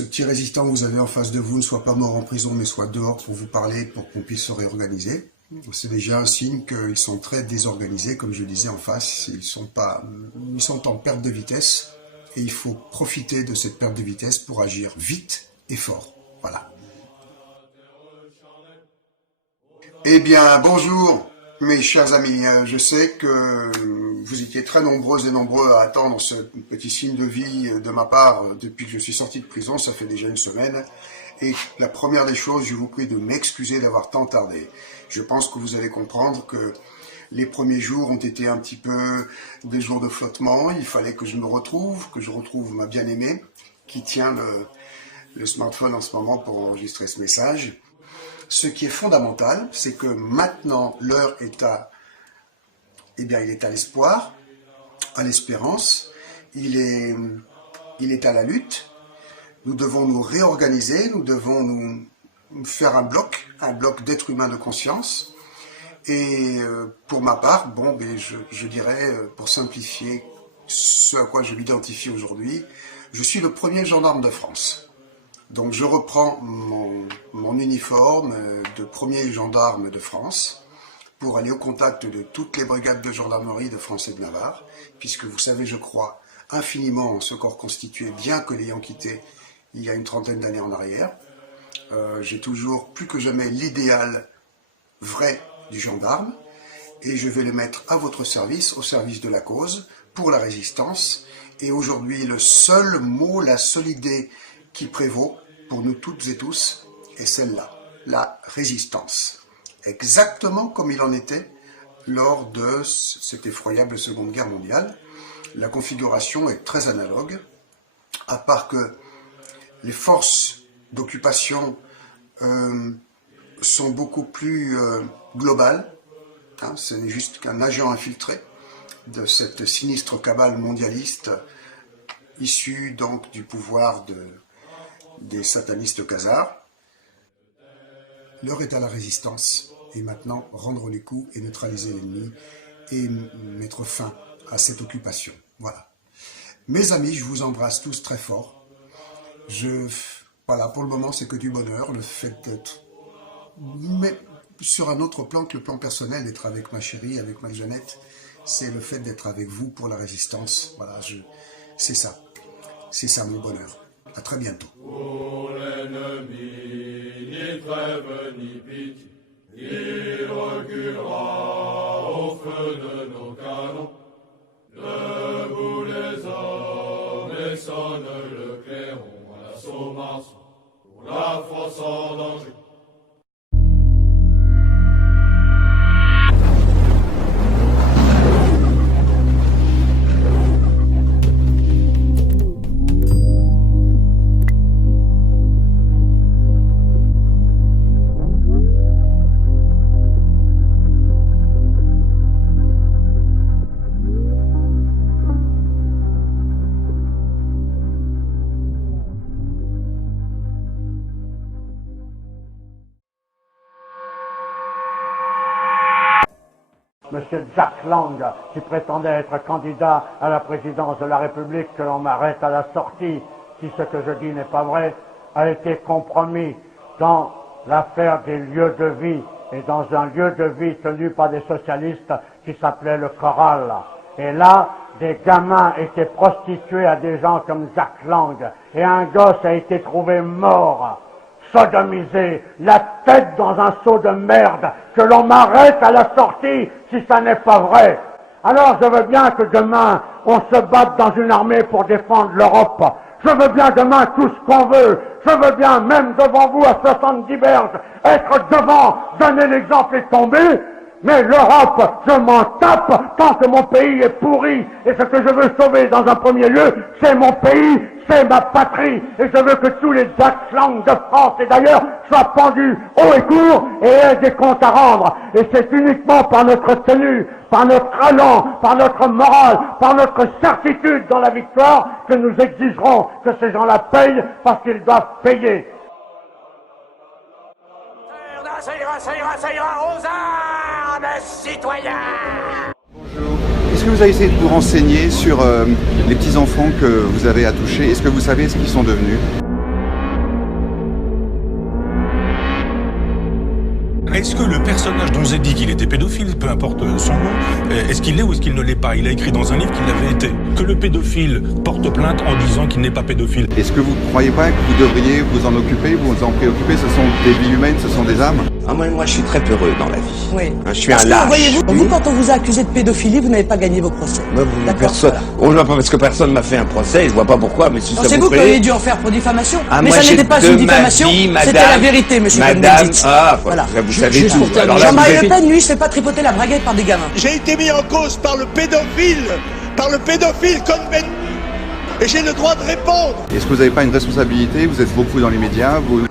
ce petit résistant que vous avez en face de vous ne soit pas mort en prison, mais soit dehors pour vous parler, pour qu'on puisse se réorganiser. C'est déjà un signe qu'ils sont très désorganisés, comme je disais en face. Ils sont en perte de vitesse et il faut profiter de cette perte de vitesse pour agir vite et fort. Voilà. Eh bien, bonjour mes chers amis. Je sais que vous étiez très nombreuses et nombreux à attendre ce petit signe de vie de ma part depuis que je suis sorti de prison. Ça fait déjà une semaine. Et la première des choses, je vous prie de m'excuser d'avoir tant tardé. Je pense que vous allez comprendre que les premiers jours ont été un petit peu des jours de flottement. Il fallait que je me retrouve, que je retrouve ma bien-aimée qui tient le smartphone en ce moment pour enregistrer ce message. Ce qui est fondamental, c'est que maintenant l'heure est il est à l'espoir, à l'espérance, il est à la lutte. Nous devons nous réorganiser, nous devons nous faire un bloc d'êtres humains de conscience. Et pour ma part, je dirais, pour simplifier ce à quoi je m'identifie aujourd'hui, je suis le premier gendarme de France. Donc je reprends mon uniforme de premier gendarme de France pour aller au contact de toutes les brigades de gendarmerie de France et de Navarre, puisque vous savez, je crois infiniment en ce corps constitué, bien que l'ayant quitté il y a une trentaine d'années en arrière. J'ai toujours plus que jamais l'idéal vrai du gendarme et je vais le mettre à votre service, au service de la cause, pour la résistance. Et aujourd'hui, le seul mot, la seule idée qui prévaut pour nous toutes et tous est celle-là, la résistance. Exactement comme il en était lors de cette effroyable Seconde Guerre mondiale. La configuration est très analogue, à part que les forces d'occupation sont beaucoup plus globales. Hein, ce n'est juste qu'un agent infiltré de cette sinistre cabale mondialiste issue donc du pouvoir des satanistes khazars. L'heure est à la résistance et maintenant rendre les coups et neutraliser l'ennemi et mettre fin à cette occupation. Voilà. Mes amis, je vous embrasse tous très fort. Voilà, pour le moment, c'est que du bonheur, le fait d'être... Mais sur un autre plan que le plan personnel, d'être avec ma chérie, avec ma Jeannette, c'est le fait d'être avec vous pour la résistance. Voilà, c'est ça. C'est ça mon bonheur. À très bientôt. Pour l'ennemi, ni trêve ni pitié, il reculera au feu de nos canons. Debout les hommes et sonne le clairon. Pour la France en danger. Monsieur Jack Lang, qui prétendait être candidat à la présidence de la République, que l'on m'arrête à la sortie, si ce que je dis n'est pas vrai, a été compromis dans l'affaire des lieux de vie et dans un lieu de vie tenu par des socialistes qui s'appelait le Choral. Et là, des gamins étaient prostitués à des gens comme Jack Lang et un gosse a été trouvé mort, sodomisé, la tête dans un seau de merde, que l'on m'arrête à la sortie si ça n'est pas vrai. Alors je veux bien que demain on se batte dans une armée pour défendre l'Europe. Je veux bien demain tout ce qu'on veut. Je veux bien même devant vous à 70 berges être devant, donner l'exemple et tomber. Mais l'Europe, je m'en tape tant que mon pays est pourri. Et ce que je veux sauver dans un premier lieu, c'est mon pays, c'est ma patrie. Et je veux que tous les Jack Lang de France et d'ailleurs soient pendus haut et court et aient des comptes à rendre. Et c'est uniquement par notre tenue, par notre allant, par notre morale, par notre certitude dans la victoire que nous exigerons que ces gens-là payent parce qu'ils doivent payer. Ça ira, aux armes, citoyens! Bonjour. Est-ce que vous avez essayé de vous renseigner sur les petits-enfants que vous avez à toucher? Est-ce que vous savez ce qu'ils sont devenus? Est-ce que le personnage dont vous avez dit qu'il était pédophile, peu importe son nom, est-ce qu'il l'est ou est-ce qu'il ne l'est pas? Il a écrit dans un livre qu'il l'avait été. Que le pédophile porte plainte en disant qu'il n'est pas pédophile. Est-ce que vous ne croyez pas que vous devriez vous en occuper, vous en préoccuper? Ce sont des vies humaines, ce sont des âmes. Ah, moi je suis très peureux dans la vie. Oui. Je suis un lâche. Voyez-vous, quand on vous a accusé de pédophilie, vous n'avez pas gagné vos procès. Personne. On voit pas parce que personne m'a fait un procès, je vois pas pourquoi, mais si ça vous plaît. C'est vous qui auriez dû en faire pour diffamation. Ah, mais moi, ça n'était pas une diffamation, c'était la vérité, monsieur Cohn-Bendit. Voilà. Vous savez tout. Alors là, Jean-Marie Le Pen, lui, il se fait pas tripoter la braguette par des gamins. J'ai été mis en cause par le pédophile Cohn-Bendit. Et j'ai le droit de répondre. Est-ce que vous n'avez pas une responsabilité? Vous êtes beaucoup dans les médias, vous